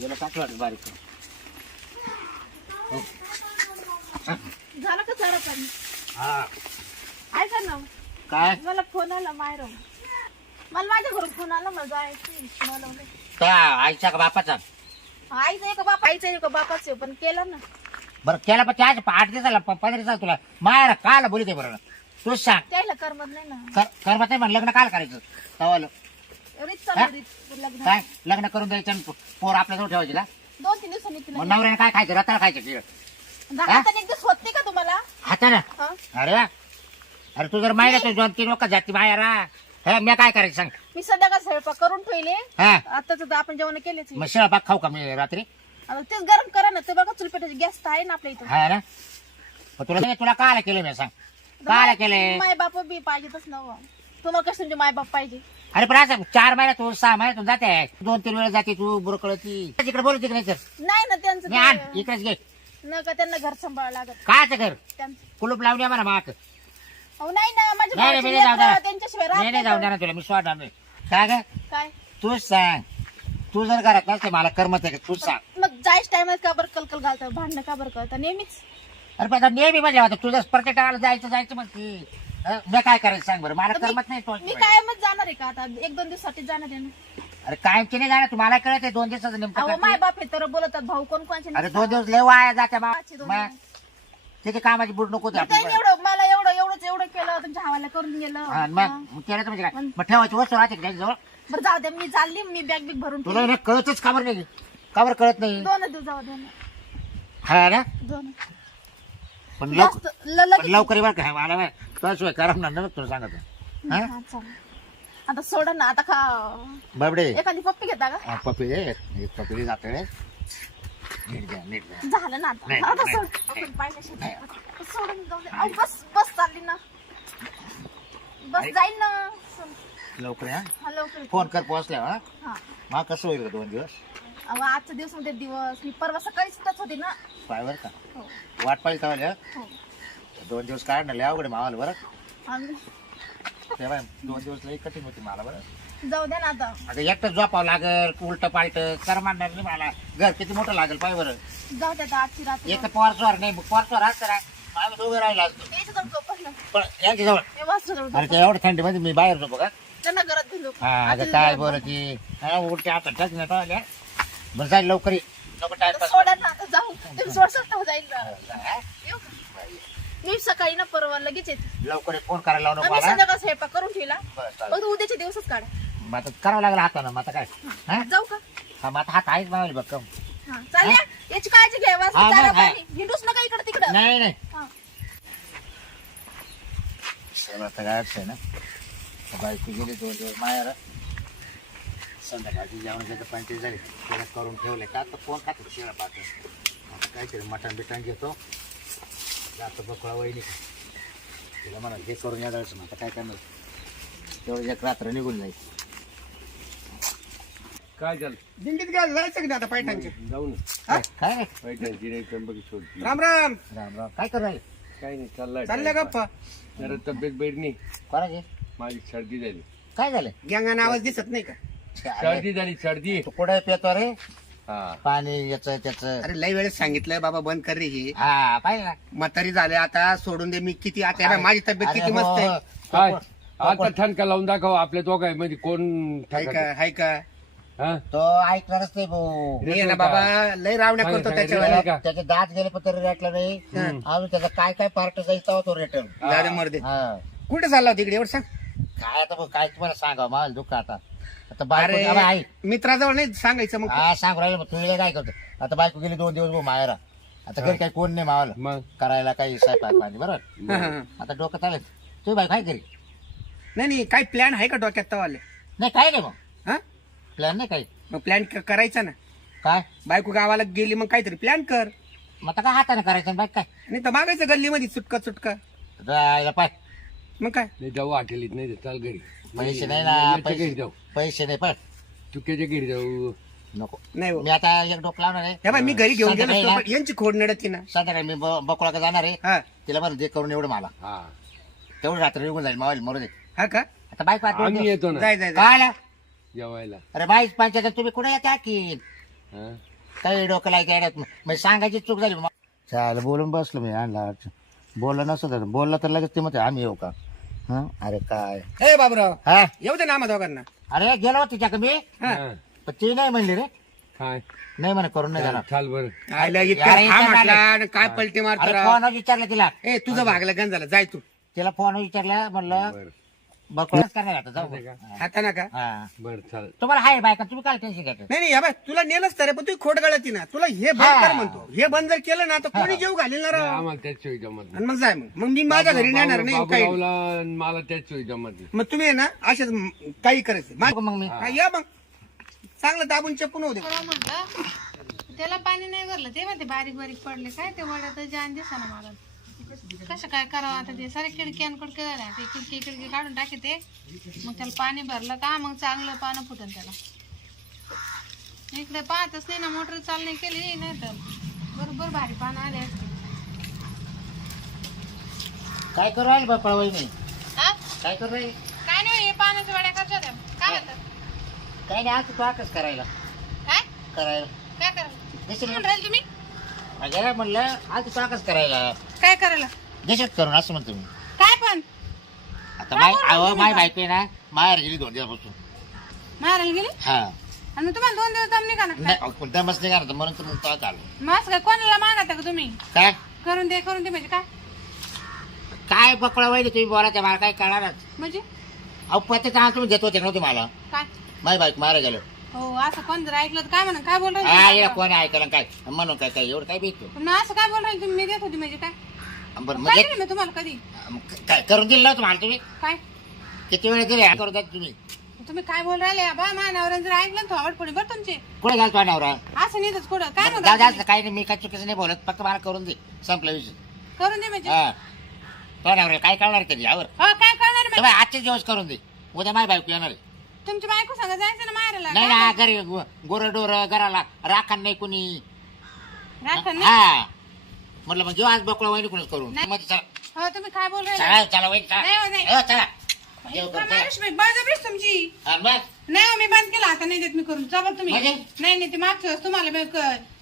गेला टाकलं वाटत बारीक. हो. झालं का सारं पण? हा ऐका ना, काय मला फोन आला मायरा. मला माझ्या घरून फोन आला, मला जायचं बोलवलं. त्या आईच्या का बापाचा? आईचं एक बाप, आईचं एक बापाचं पण केलं ना. बरं केला पण त्या 8 दिवसाला 15 दिवसाला तुला मायरा काल बोलते बरं तूच सांग. त्याला करमत नाही ना. करमत नाही म्हणलं लग्न काल करायचं तवालं रीत चालू रीत लग्न. काय लग्न करून द्यायचं आणि पोर आपल्याजवळ ठेवायची का? 2-3 दिवसांनी तिला मग नवऱ्याने काय खायचं रताळ खायचं की हाताने एक दिवस होत नाही का तुम्हाला? हातानं? हा? अरे वा. अरे तू जर माहिती तू 2-3 लोक जाती मायरा हे मी काय करायचं सांग. मी संध्याकाळ स्वयंपाक करून ठेवले. हा आताच आपण जेवण केलेच. मग शेळपाक खाऊ का मी रात्री? तेच गरम करा ना. ते बघा चुलपेटाची गॅस तर आहे ना आपल्या इथं. हा ना मग तुला तुला काल केलं मी सांग काल केले. माय बाप बी पाहिजेतच ना. तुम्हाला कसं तुमचे माय बाप पाहिजे? अरे पण असं 4 महिन्यातून 6 महिन्यातून जाते 2-3 वेळा जाते तू बुरकळती तिकडे बोलू तिकडे नाही तर नाही ना त्यांचं मी आण ते- इकडेच घे. नका त्यांना घर सांभाळावं लागत कायचं घर त्यांचं. कुलूप लावली आम्हाला माक अहो नाही ना, माझ्या नाही भावाची नाही जाऊ लेकरं द्या त्यांच्याशिवाय राहत नाही जाऊ द्या नाही. ना तुला मी सोडणार नाही काय ग काय तूच सांग तू जर घरात नसते मला करमत आहे का तूच सांग. मग जायच टाइमात का बरं कलकल घालतात, भांडणं का बरं करतात नेहमीच? अरे पण आता नेहमी मजा होता तुझं प्रत्येक टाळाला जायचं मग की मी काय करायचं सांग बरं मला करमत नाही तो मी कायमच जाणार आहे का आता? 1-2 दिवसासाठी जाणार आहे ना. अरे कायमची नाही जाणार तुम्हाला कळत आहे 2 दिवसाचं नेमकं अहो करते. माय बाप आहे तर बोलतात भाऊ कोण कोणचे अरे 2 दिवस लय वाया जाते बा पाचशे 2 मग त्याची कामाची बुड नको होती काही आपली एवढं मला एवढं केलं तुमच्या हवाला करून गेलं. हा. मग केलं तर म्हणजे काय मग ठेवायची वस्तू राहते का त्याच्याजवळ बरं जाऊ दे, मी चालली, मी बॅग बिग भरून तुला ना कळतच का बरं नाही का बरं कळत नाही? 2 दिवस जाऊ दे ना. हा ना 2 पण जास्त लगेच. लवकर बरं काय मला तुझ्याशिवाय करमणार नाही बरं तुला सांगत हा? हा, चालेल. आता सोडा ना आता खा. बाबडे एखादी पप्पी घेता का? पपी दे एक पपी जाते नीट घ्या झालं ना आता. नाही, आता नाही, सोड. आपण पाहिल्याशिवाय सोडून जाऊ दे. अहो, बस चालली ना. बस जाईल ना. लवकर या हा, लवकर. फोन कर पोहोचल्या हा हा. मग कसं होईल 2 दिवस अहो, आजचा दिवस म्हणजे दिवस मी परवा सकाळी सुटत होती ना. पाय बरं का हो. वाट पाहिजे तवाल्या हो. 2 दिवस काढणार लय अवघड मावाला बरं आम्ही- तेव्हा 2 दिवस लई कठीण होती मला बरं. जाऊ दे ना आता. आता एकटं झोपावं लागल उलट पालट करमांडणार नाही मला घर किती मोठं लागेल पाय बरं. जाऊ दे आता आजची रात्री. एक पोरस्वार नाही पोरस्वार असतं ना आम्ही दोघं राहिला असतो यायचं जाऊन झोपस ना. पण याच्याजवळ हे वासरू जाऊन अरे झोप. ते एवढं थंडीमध्ये मी बाहेर झोपू का? त्यांना घरात भिलो. हा अगं काय बोलती उलटे आता टच नाही टळल्या बरं जाईल लवकर ये. नको टाइमपास सोडा ना आता जाऊ. तुम्ही सोडसाल जाईल ना. येऊ का? मी सकाळी ना परवा लगेच येते. लवकर ये, फोन करायला लावू नको आम्ही मला संध्याकाळ स्वयंपाक करून ठेवला. बरं, चालेल. फक्त उद्याचे दिवसच काढा. मग आता करावं लागेल हातानं मग आता काय हा? जाऊ का? हा मग आता हात आहेच मावली बघ कम हा चालल्या. याची काळजी घ्या. वासरू हा, चारा मग आहे. पाणी. हिंडूच नका इकडं तिकडं. नाही नाही हा. चला आता काय आहे ना बायको गेली 2 दिवस मायाला संध्याकाळची जेवणाच्या 25 झाली त्याला करून ठेवले का आता फोन खातो शिळा पाहतो आता काहीतरी मटण बिटण घेतो जातो बकळा वहिनी तिला म्हणा हे करून या जायचं आता काय करणार तेवढं एक रात्र निघून जाईल. काय झालं दिंडीत गेलं जायचं की नाही आता पैठणचे? जाऊ ना हा? काय रे? पैठणची नाही त्र्यंबकी सोडती राम राम. राम राम काय करू राहिले काय नाही चाललाय चालल्या गप्पा. जरा तब्येत बैठ नाही कोणाची माझी सर्दी झाली काय झालं गँगानं आवाज दिसत नाही का? सर्दी झाली सर्दी तू कुठे पेतो रे हा पाणी याच त्याच अरे लय वेळेस सांगितलंय बाबा बंद कर रे हे. हा पाहिजे ना म्हातारी झाले आता सोडून दे. मी किती आता हे बघ, माझी तब्येत अरे किती हो, मस्त आहे. हो. काय तो आता ठणका लावून दाखव आपल्या दोघांमध्ये कोण हाय ठणका- का हाय का? हा? तो ऐकणारच नाही भाऊ मी आहे ना बाबा लय रावण्या सांग, करतो सांग, त्याच्यावर. सांग. का? त्याचे दात गेले पण तरी रेटलं नाही अजून त्याचा काय काय पार्ट जायचा तो रिटर्न दादा मर्दे हा कुठे चालला होता इकडे एवढं सांग. काय आता भाऊ, काय तुम्हाला सांगा मला दुःख आता आता बायको अरे अबे, आई मित्राजवळ नाही सांगायचं मग. हा सांग राहिलं मग तू इकडे काय करतो आता बायको गेली 2 दिवस भाऊ मायरा आता घरी काही कोण नाही मावाला मग करायला काही स्वयंपाक पाणी बरोबर हा, हा, हा. आता डोकं चालेल तुम्ही बायको काय करी नाही नाही काही प्लॅन आहे का डोक्यात तवाले? नाही काय नाही मग हा प्लॅन नाही काही मग प्लॅन करायचा ना. काय बायको गावाला गेली मग काहीतरी प्लॅन कर. मग आता काय हाताने करायचं बाईक काय नाही तर मागायचं गल्लीमध्ये चुटका चुटका. जायला पाय मग काय नाही जाऊ हॉटेलीत नाही तर चाल घरी पैसे नाही ना याच्या घरी पैसे जाऊ पैसे नाही पण चुकीच्या घरी जाऊ नको नाही हो. मी आता एक डोकं लावणार आहे हे बाय मी घरी घेऊन गेलो संध्याकाळी असतो, ना, पण यांची खोड नडती ना. संध्याकाळी मी बकुळा जाणार आहे हा तिला म्हणून दे करून एवढं मला हा तेवढं रात्री निघून जाईल मावाली मरू दे हा का? आता बाईक आम्ही येतो ना जाय जाय जाय. काय आला? जेवायला अरे बाईक पंचायत तुम्ही कुठे येते की हा. काही डोकं लायचं येड्यात म्हणजे सांगायची चूक झाली चाल बोलून बसलो मी आणला बोललं नसतं तर बोललं तर लगेच ते म्हणते आम्ही येऊ का हा अरे काय ए बाबूराव हा येऊ दे ना आम्हा दोघांना. अरे गेलो तिच्या कमी हा. पण ती नाही म्हणली रे काय नाही म्हणे करून नाही जाणार चाल बरं आयला इतका यार, हा इतका म्हटला झालं. आणि काय पलटी अरे मारतो फोन विचारलं तिला ए तुझं भागलं गण झालं जाय तू. तिला फोन विचारला म्हणलं बरं बकवास करणार आता जाऊ असं का? आता ना का हा बरं चाल तुम्हाला हाय बायका तुम्ही काय टेन्शन घ्यायचं नाही नाही या बाय तुला नेलंच तर पण तू खोट गळती ना तुला हे बंद हा. कर म्हणतो. हे बंद जर केलं ना तर कोणी जेव घालेल ना राव. आम्हाला त्याच वेळी जमत नाही. आणि मग जाय मग मी माझ्या घरी नेणार नाही काही बाबूरावला आणि मला त्याच वेळी जमत नाही. मग तुम्ही आहे ना असेच काही करायचं बघू मग मी हा, या मग चांगलं दाबून चपून होऊ दे. परवा म्हटलं त्याला पाणी नाही भरलं ते म्हणते बारीक बारीक पडले काय ते वड्यात जान दिसा ना मला कसं काय करावं आता ते सारे खिडकी झाल्या ते खिडकी काढून टाके ते मग त्याला पाणी भरलं का मग चांगलं पानं फुटन त्याला इकडे पाहतच नाही ना मोटर चालणी केली नाही तर बरोबर भारी पानं आले असते काय करू राहील बापा वहिनी हा? काय करू राहील काय नाही हे पानाच्या वड्या करतो त्या काय म्हणतात काय नाही आज तू आकच करायला काय करायला काय करायला देशील म्हणून राहील तुम्ही गेला म्हणलं आज तू आकच करायला काय करायला देशात करून असं म्हणतो मी काय पण आता माय अहो माय बायको आहे ना माहेर गेली 2 दिवसापासून मारायला गेली हा आणि मग तुम्हाला 2 दिवस दम निघा ना नाही कोणत्या मस्त नाही करत म्हणून तुम्ही तो आलो मस्त काय कोणाला मागता का तुम्ही काय करून दे म्हणजे काय काय पकडा वहिनी तुम्ही बोलायचं मला काय कळणारच म्हणजे अहो पत्ते तर तुम्ही देत होते नव्हते मला काय माय बायको मारा गेलो हो असं कोण जर ऐकलं तर काय म्हणा काय बोल हा राहिले या कोणी ऐकलं काय म्हणून काय काय एवढं काय भेटतो मग असं काय बोल राहिले तुम्ही मी देत होती म्हणजे काय बरं काय म्हणजे दिलं मी तुम्हाला कधी काय करून दिलं नव्हतं मला तुम्ही काय किती वेळ दिले करून द्या तुम्ही तुम्ही काय बोल राहिले बा मानावर जर ऐकलं तर आवड पडे बरं तुमचे कुठे घालतो नवरा असं नेतच कुठं काय जाऊ म्हणतो जास्त काही नाही मी काय चुकीचं नाही बोलत फक्त मला करून दे संपला विषय करून दे म्हणजे हा तो नवरा काय करणार कधी यावर हो काय करणार तर बाई, आजचे दिवस करून दे उद्या माय बायको येणार आहे. तुमची बायको सांगा जायचं ना मारायला नाही ना घरी गोरडोर घराला राखण नाही कुणी राखण नाही हा म्हटलं मग जेव्हा आज बकळा वहिनी कुणीच करून नाही. मग चला हो तुम्ही काय बोल राहिले चला चला वहिनी चला नाही, हो, नाही. हो, चला जेव करू, चला. माणूस बळजबरीच तुमची हा, मग नाही हो, मी बंद केला आता नाही देत मी करून चला तुम्ही म्हणजे? नाही नाही ते मागच्या वेळेस तुम्हाला मी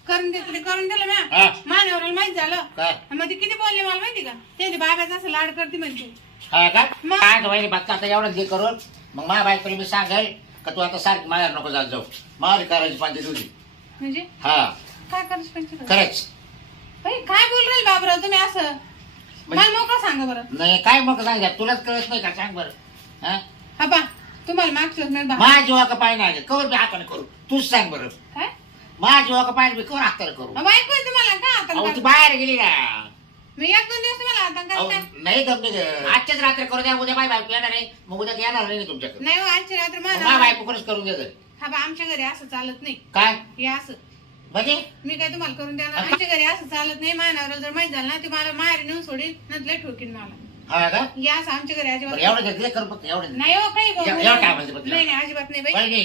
करून देत ते करून दिलं हा. मॅम मानवराला माहित झालं काय मग ते किती बोलले मला माहिती का ते बाबाचा असं लाड करते म्हणजे हा का मग? काय गं वहिनी बघता आता एवढं घे करून मग माझ्या बायकोला मी सांगेल का तू आता सारखी माझ्या नको जात जाऊ मारी करायची पाहिजे तुझी म्हणजे हा काय करायचं पंचायत? खरंच बाई, काय बोल राहील बाबराव तुम्ही असं मला मोकळं सांगा बरं नाही काय मग सांगा तुलाच कळत नाही का सांग बरं हा हा बा तुम्हाला मागच्या वेळेस मी माझ्या जीवा का पाय नाही कवर मी हाताने करू तूच सांग बरं काय माझ्या जीवा का पाय मी कवर हाताने करू बायको आहे तुम्हाला का अहो आता ती बाहेर गेली ना मी 1-2 दिवस तुम्हाला आता अहो, काय नाही दमली गं. आजच्याच रात्री करू द्या उद्या माझी बायको येणार आहे मग उद्या येणार नाही तुमच्याकडे नाही हो आजची रात्र माझ्या मला बायको कोणच करून देत हा बा आमच्या घरी असं चालत नाही काय हे असं म्हणजे मी काय तुम्हाला करून देणार आमच्या घरी असं चालत नाही मानावर जर माहित झालं ना ते मला माहेर नेऊन सोडीन नंतर ठोकीन मला हा का हे असं आमच्या घरी बरं, अजिबात एवढं घेतलं करू फक्त एवढं नाही हो काही बोलू एवढं काय म्हणते बघ नाही नाही अजिबात नाही बाई वहिनी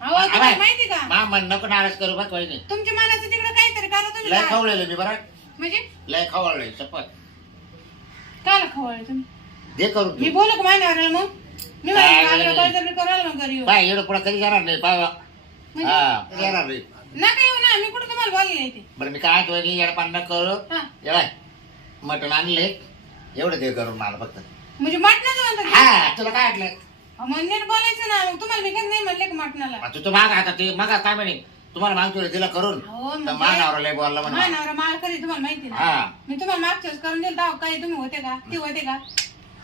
अहो तुम्हाला माहिती का मा मन नको नाराज करू बघ वहिनी तुमच्या मनाचं तिकडे काहीतरी करा तुम्ही लय काय? खवळलेलं मी बरं म्हणजे लय खवळलंय शपथ काला खवळ तुम्ही दे करून मी तू. बोलू का मान्यवर मग मी काय माझ्या नाही. बळजबरी करायला मग घरी येऊ. पाय एवढं पुढे कधी जाणार नाही पाय म्हणजे? हा कधी येणार नाही नका येऊ ना मी कुठं तुम्हाला बोलले नाही ते बरं मी काय वहिनी येडपान न करू हा येवाय मटण आणले एवढं दे करून मला फक्त म्हणजे मटणाचं म्हणतात हा तुला काय वाटलं अहो, मग नीट बोलायचं ना मग तुम्हाला मी कधी नाही म्हणले का मटणाला आता तू माग आता ते मग काय म्हणे तुम्हाला मागतो तिला करून हो तर म्हणजे मानावर लय बोलला म्हणा मानावर माल कधी तुम्हाला माहिती ना हा मी तुम्हाला मागच्या वेळेस करून दिलं तेव्हा काही तुम्ही होते का ती होते का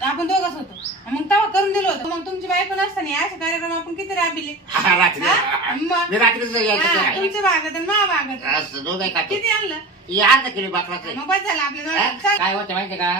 आपण दोघच होतो मग तेव्हा करून दिलं होतं मग तुमची बायको नसताना असे कार्यक्रम आपण किती राबिले हा रात्री हा? मग? मी रात्रीच यायचं हा, काय तुमचे भागत आणि मा भागत असं दोघं खातो किती आणलं अर्धा किलो बाकराचं मग बस झालं आपल्या दोघांचं. काय होतं माहितीये का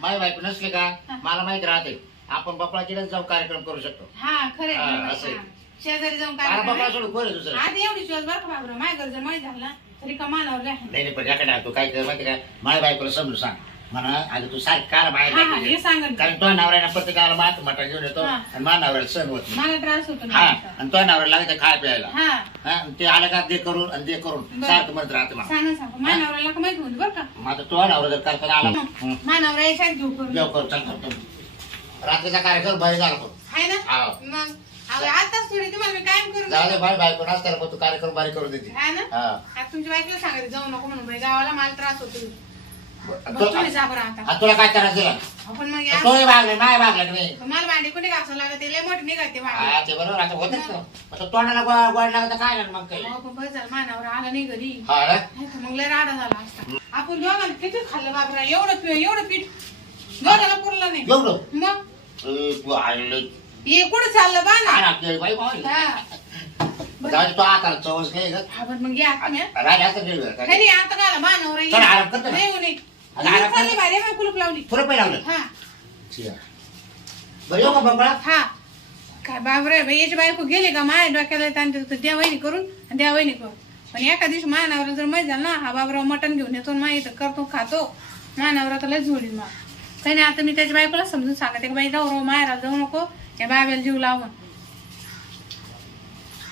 माझी बायको नसली का मला माहित राहते आपण बकळाचीच जाऊन कार्यक्रम करू शकतो हा खरे हा, असं आहे. शेजारी जाऊन काय मला बकळा करायचं? सोडून कोण आहे दुसरं आधी एवढी शिवाय बरं का बाबरा माझ्या घर जर माहीत झालं ना तरी का मानावर राहील. नाही नाही पण याकडे तू काय कर माहिती का माझ्या बायकोला समजून सांग म्हणा आधी तू सारखी काल बाहेर हा टाकली. हे सांगेल कारण तो नवऱ्यानं प्रत्येकाला मात मटा घेऊन येतो हा. आणि माझ्या नवऱ्याला सण होत नाही मला त्रास होतो हा ना आणि तो नवऱ्याला लागते खाय प्यायला हा हा आणि ते आलं का दे करून आणि दे करून बरं. सारखं म्हणत राहते मला सांगा सांगा मानावराला का माहित होती बरं का माझा तो नवरा जर करताना आला हं. मानावरा याच्यात घेऊ करून जेव करू चल रात्रीचा कार्यक्रम बरी झाला करू आहे ना हा. मग अहो, आताच थोडी तुम्हाला मी कायम करून जाऊ दे बाय बायको नसताना मग तू कार्यक्रम बारीक करून देते हा ना हा आता तुमच्या बायकोला सांगायचं जाऊ नको म्हणून बाई गावाला मला त्रास होतो तो- बरं, तुम्ही जा बरं आता आता तुला काय त्रास दिला आपण मग या तोही भागले नाही भागला की नाही मला भांडे कुठे घासावं लागत ते लय मोठे निघते भांडे हा ते बरोबर आता होतच ना मग तो तोंडाला गोड लागत काय लागलं मग काही अहो, पण बस झालं मानावर आला नाही घरी हा ना नाही तर मग लय राडा झाला असता आपण दोघांना किती खाल्लं बाबरा एवढं पीठ दोघांना पुरलं नाही एवढं मग तू आणलं हे कुठं चाललं बा ना आणा केळी बाई बाई हा जाऊ दे, तो आता चवस काय ग हा, पण मग या तुम्ही राजा असं केलं काय नाही आता गाला मानावर चल, आराम करतो ना. नाही नाही आता आराम कर. चालली बाहेर मग कुलूप लावली तुला पण लावलं हा बरं येऊ का बघा हा काय बाबरे बाई याची बायको गेली का माझ्या डोक्याला त्यांच्या द्या वहिनी करून आणि द्या वहिनी करून पण एका दिवशी मानावर जर माहीत झालं ना हा बाबराव मटण घेऊन येतो माहीत करतो खातो मानावर आता लय झोडील मग काही नाही आता मी त्याच्या बायकोला समजून सांगते की बाई जाऊ माहेराला जाऊ नको या बाब्याला जीव लावून